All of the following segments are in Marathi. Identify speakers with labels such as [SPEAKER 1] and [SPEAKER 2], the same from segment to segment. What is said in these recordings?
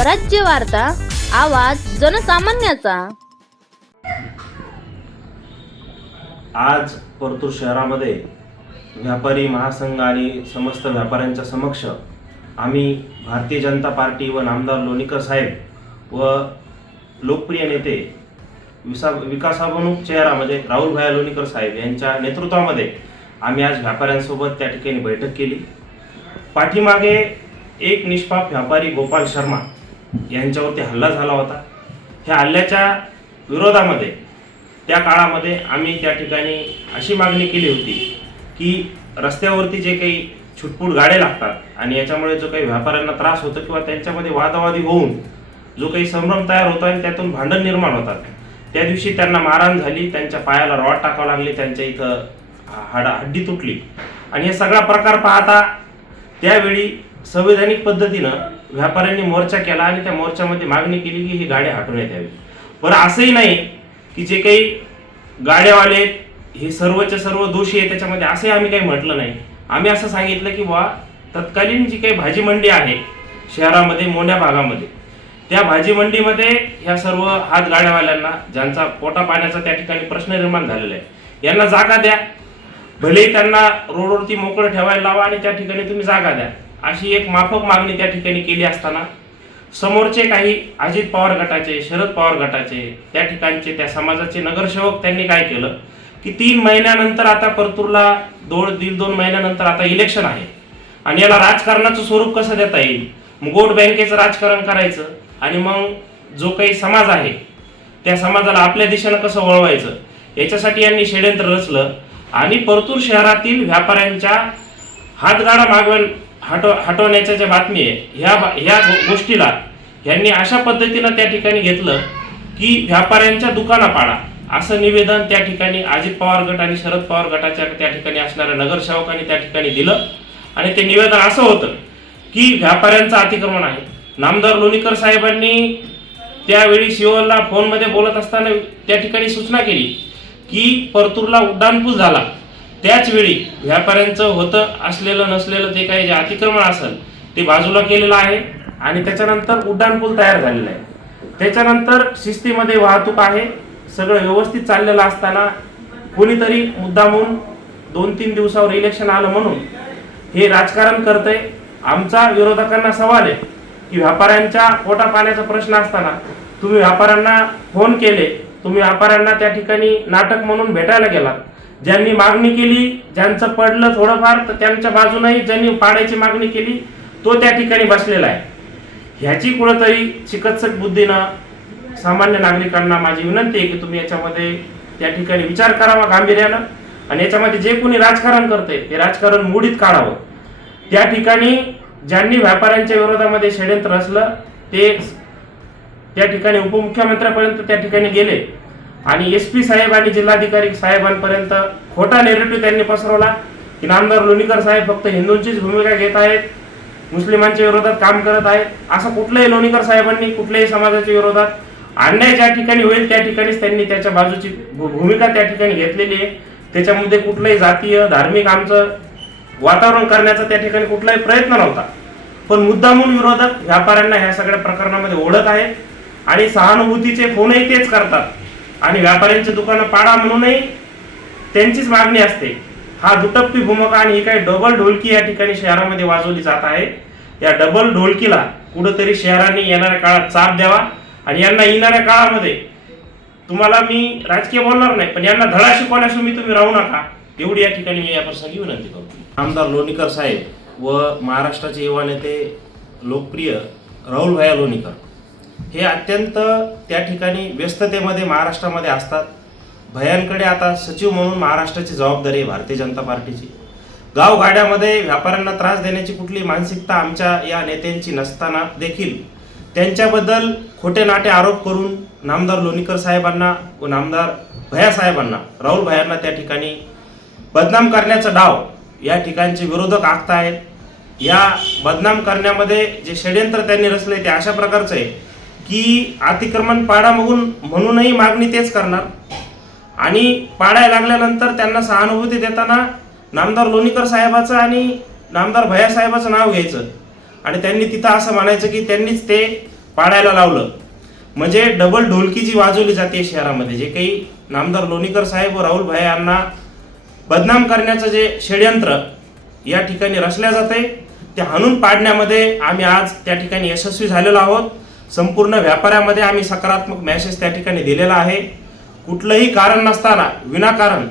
[SPEAKER 1] स्वराज्य वार्ता आवाज जनसामान्याचा.
[SPEAKER 2] आज परतूर शहरामध्ये व्यापारी महासंघ आणि समस्त व्यापाऱ्यांच्या समक्ष आम्ही भारतीय जनता पार्टी व नामदार लोणीकर साहेब व लोकप्रिय नेते विसा विकासाभिमुख चेहरा म्हणजे राहुलभाई लोणीकर साहेब यांच्या नेतृत्वामध्ये आम्ही आज व्यापाऱ्यांसोबत त्या ठिकाणी बैठक केली. पाठीमागे एक निष्पाप व्यापारी गोपाल शर्मा यांच्यावरती हल्ला झाला होता. ह्या हल्ल्याच्या विरोधामध्ये त्या काळामध्ये आम्ही त्या ठिकाणी अशी मागणी केली होती की रस्त्यावरती जे काही छुटपूट गाड्या लागतात आणि याच्यामुळे जो काही व्यापाऱ्यांना त्रास होतो किंवा त्यांच्यामध्ये वादावादी होऊन जो काही संभ्रम तयार होतो आणि त्यातून भांडण निर्माण होतात त्या दिवशी त्यांना मारहाण झाली त्यांच्या पायाला रॉड टाकावं लागली त्यांच्या इथं हाडा हड्डी तुटली. आणि हे सगळा प्रकार पाहता त्यावेळी संवैधानिक पद्धतीनं व्यापाऱ्यांनी मोर्चा केला आणि त्या मोर्चामध्ये मागणी केली की ही गाड्या हटवण्यात यावी पण असंही नाही की जे काही गाड्यावाले आहेत, हे सर्वच सर्व दोषी आहे त्याच्यामध्ये असंही आम्ही काही म्हटलं नाही. आम्ही असं सांगितलं की वा तत्कालीन जी काही भाजी मंडी आहे शहरामध्ये मोठ्या भागामध्ये त्या भाजी मंडीमध्ये ह्या सर्व हात गाड्यावाल्यांना ज्यांचा पोटा पाण्याचा त्या ठिकाणी प्रश्न निर्माण झालेला आहे यांना जागा द्या. भलेही त्यांना रोडवरती मोकळं ठेवायला लावा आणि त्या ठिकाणी तुम्ही जागा द्या. अशी एक माफक मागणी त्या ठिकाणी केली असताना समोरचे काही अजित पवार गटाचे शरद पवार गटाचे त्या ठिकाणचे त्या समाजाचे नगरसेवक त्यांनी काय केलं? की तीन महिन्यानंतर आता परतूरला दोन दीड दोन महिन्यानंतर आता इलेक्शन आहे. आणि याला राजकारणाचं स्वरूप कसं देता येईल? मग बँकेचं राजकारण करायचं आणि मग जो काही समाज आहे त्या समाजाला आपल्या दिशेनं कसं वळवायचं? याच्यासाठी यांनी षडयंत्र रचलं. आणि परतूर शहरातील व्यापाऱ्यांच्या हातगाडा मागवण हटव हटवण्याच्या ज्या बातमी आहे ह्या बा- ह्या गो- गोष्टीला यांनी अशा पद्धतीनं त्या ठिकाणी घेतलं की व्यापाऱ्यांच्या दुकाना पाडा. असं निवेदन त्या ठिकाणी अजित पवार गट आणि शरद पवार गटाच्या त्या ठिकाणी असणाऱ्या नगरसेवकांनी त्या ठिकाणी दिलं. आणि ते निवेदन असं होतं की व्यापाऱ्यांचं अतिक्रमण आहे. नामदार लोणीकर साहेबांनी त्यावेळी शिवलला फोनमध्ये बोलत असताना त्या ठिकाणी सूचना केली की परतूरला उड्डाणपूल झाला. त्याचवेळी व्यापाऱ्यांचं होतं असलेलं नसलेलं ते काही जे अतिक्रमण असेल ते बाजूला केलेलं आहे आणि त्याच्यानंतर उड्डाणपूल तयार झालेला आहे. त्याच्यानंतर शिस्तीमध्ये वाहतूक आहे सगळं व्यवस्थित चाललेलं असताना कोणीतरी मुद्दामून दोन तीन दिवसावर इलेक्शन आलं म्हणून हे राजकारण करतंय. आमचा विरोधकांना सवाल आहे की व्यापाऱ्यांच्या पोटा पाण्याचा प्रश्न असताना तुम्ही व्यापाऱ्यांना फोन केले तुम्ही व्यापाऱ्यांना त्या ठिकाणी नाटक म्हणून भेटायला गेलात. ज्यांनी मागणी केली ज्यांचं पडलं थोडंफार तर त्यांच्या बाजूनही ज्यांनी पाण्याची मागणी केली तो त्या ठिकाणी बसलेला आहे. ह्याची कुठंतरी चिकित्सक बुद्धीनं सामान्य नागरिकांना माझी विनंती आहे की तुम्ही याच्यामध्ये त्या ठिकाणी विचार करावा गांभीर्यानं. आणि याच्यामध्ये जे कोणी राजकारण करते ते राजकारण मुडीत काढावं. त्या ठिकाणी ज्यांनी व्यापाऱ्यांच्या विरोधामध्ये षडयंत्र असलं ते त्या ठिकाणी उपमुख्यमंत्र्यापर्यंत त्या ठिकाणी गेले. आणि एस पी साहेब आणि जिल्हाधिकारी साहेबांपर्यंत खोटा नेरेटिव्ह त्यांनी पसरवला की नामदार लोणीकर साहेब फक्त हिंदूंचीच भूमिका घेत आहेत मुस्लिमांच्या विरोधात काम करत आहेत. असं कुठल्याही लोणीकर साहेबांनी कुठल्याही समाजाच्या विरोधात अन्याय ज्या ठिकाणी होईल त्या ठिकाणीच त्यांनी त्याच्या बाजूची भू- भूमिका त्या ठिकाणी घेतलेली आहे. त्याच्यामध्ये कुठलंही जातीय धार्मिक आमचं वातावरण करण्याचा त्या ठिकाणी कुठलाही प्रयत्न नव्हता. पण मुद्दामून विरोधक व्यापाऱ्यांना ह्या सगळ्या प्रकरणामध्ये ओढत आहेत आणि सहानुभूतीचे फोनही तेच करतात. आणि व्यापाऱ्यांची दुकानं पाडा म्हणूनही त्यांचीच मागणी असते. हा दुटप्पी भूमिका आणि ही काही डबल ढोलकी या ठिकाणी शहरामध्ये वाजवली जात आहे. या डबल ढोलकीला कुठंतरी शहराने येणाऱ्या काळात चाप द्यावा आणि यांना येणाऱ्या काळामध्ये तुम्हाला मी राजकीय बोलणार नाही पण यांना धडा शिकवण्याशिवाय तुम्ही राहू नका. एवढी या ठिकाणी मी या प्रसंगी विनंती करतो. आमदार लोणीकर साहेब व महाराष्ट्राचे युवा नेते लोकप्रिय राहुल भाया लोणीकर. हे अत्यंत त्या ठिकाणी व्यस्ततेमध्ये महाराष्ट्रामध्ये असतात. भयांकडे आता सचिव म्हणून महाराष्ट्राची जबाबदारी आहे भारतीय जनता पार्टीची. गावगाड्यामध्ये व्यापाऱ्यांना त्रास देण्याची कुठली मानसिकता आमच्या या नेत्यांची नसताना देखील त्यांच्याबद्दल खोटे नाटे आरोप करून नामदार लोणीकर साहेबांना व नामदार भया साहेबांना राहुल भयांना त्या ठिकाणी बदनाम करण्याचा डाव या ठिकाणचे विरोधक आखतायत या बदनाम करण्यामध्ये जे षडयंत्र त्यांनी रचले ते अशा प्रकारचं आहे. की अतिक्रमण पाडा मागून म्हणूनही मागणी तेच करणार. आणि पाडाय लागल्यानंतर त्यांना सहानुभूती देताना नामदार लोणीकर साहेबाचं आणि नामदार भया साहेबाचं नाव घ्यायचं. आणि त्यांनी तिथं असं म्हणायचं की त्यांनीच ते पाडायला लावलं. म्हणजे डबल ढोलकी जी वाजवली जाते शहरामध्ये जे काही नामदार लोणीकर साहेब व राहुल भाई यांना बदनाम करण्याचं जे षडयंत्र या ठिकाणी रचल्या जाते ते हाणून पाडण्यामध्ये आम्ही आज त्या ठिकाणी यशस्वी झालेलो आहोत. संपूर्ण व्यापाऱ्यामध्ये आम्ही सकारात्मक मॅसेज त्या ठिकाणी दिलेला आहे. कुठलंही कारण नसताना विनाकारण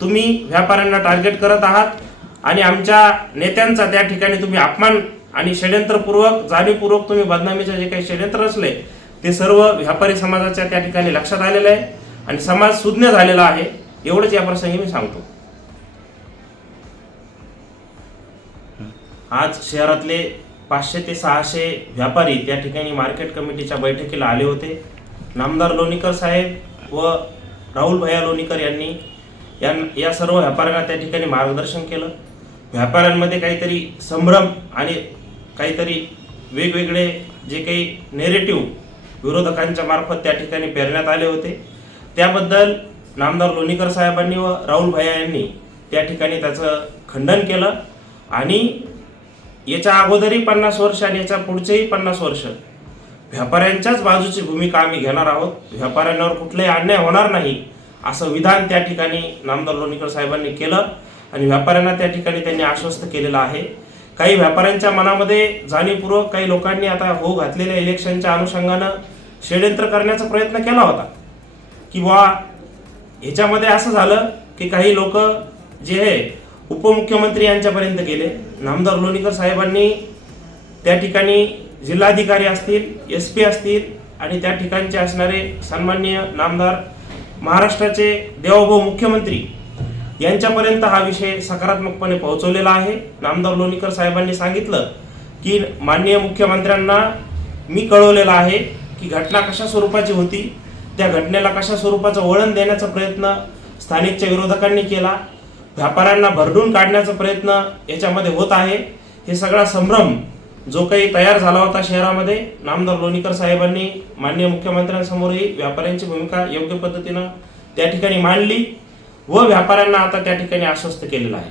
[SPEAKER 2] तुम्ही व्यापाऱ्यांना टार्गेट करत आहात आणि आमच्या नेत्यांचा त्या ठिकाणी तुम्ही अपमान आणि षडयंत्रपूर्वक जाणीवपूर्वक तुम्ही बदनामीचे जे काही षडयंत्र असले ते सर्व व्यापारी समाजाच्या त्या ठिकाणी लक्षात आलेलं आहे आणि समाज सुज्ञ झालेला आहे एवढंच या प्रसंगी मी सांगतो. आज शहरातले पाचशे ते सहाशे व्यापारी त्या ठिकाणी मार्केट कमिटीच्या बैठकीला आले होते. नामदार लोणीकर साहेब व राहुल भैया लोणीकर यांनी या या सर्व व्यापाऱ्यांना त्या ठिकाणी मार्गदर्शन केलं. व्यापाऱ्यांमध्ये काहीतरी संभ्रम आणि काहीतरी वेगवेगळे जे काही नेरेटिव्ह विरोधकांच्या मार्फत त्या ठिकाणी पेरण्यात आले होते. त्याबद्दल नामदार लोणीकर साहेबांनी व राहुल भैया यांनी त्या ठिकाणी त्याचं खंडन केलं आणि याच्या अगोदरही पन्नास वर्ष आणि याच्या पुढचेही पन्नास वर्ष. व्यापाऱ्यांच्याच बाजूची भूमिका आम्ही घेणार आहोत. व्यापाऱ्यांवर कुठलाही अन्याय होणार नाही असं विधान त्या ठिकाणी नामदार लोणीकर साहेबांनी केलं आणि व्यापाऱ्यांना त्या ठिकाणी त्यांनी आश्वस्त केलेलं आहे. काही व्यापाऱ्यांच्या मनामध्ये जाणीवपूर्वक काही लोकांनी आता हो घातलेल्या इलेक्शनच्या अनुषंगानं षडयंत्र करण्याचा प्रयत्न केला होता. की बुवा ह्याच्यामध्ये असं झालं की काही लोक जे हे उपमुख्यमंत्री यांच्यापर्यंत गेले. नामदार लोणीकर साहेबांनी त्या ठिकाणी जिल्हाधिकारी असतील एस पी असतील आणि त्या ठिकाणचे असणारे सन्माननीय नामदार महाराष्ट्राचे देवभाऊ मुख्यमंत्री यांच्यापर्यंत हा विषय सकारात्मकपणे पोहोचवलेला आहे. नामदार लोणीकर साहेबांनी सांगितलं की माननीय मुख्यमंत्र्यांना मी कळवलेलं आहे की घटना कशा स्वरूपाची होती त्या घटनेला कशा स्वरूपाचं वळण देण्याचा प्रयत्न स्थानिकच्या विरोधकांनी केला व्यापाऱ्यांना भरडून काढण्याचा प्रयत्न याच्यामध्ये होत आहे. हे सगळा संभ्रम जो काही तयार झाला होता शहरामध्ये नामदार लोणीकर साहेबांनी माननीय मुख्यमंत्र्यांसमोरही व्यापाऱ्यांची भूमिका योग्य पद्धतीनं त्या ठिकाणी मांडली व व्यापाऱ्यांना आता त्या ठिकाणी आश्वस्त केलेलं आहे.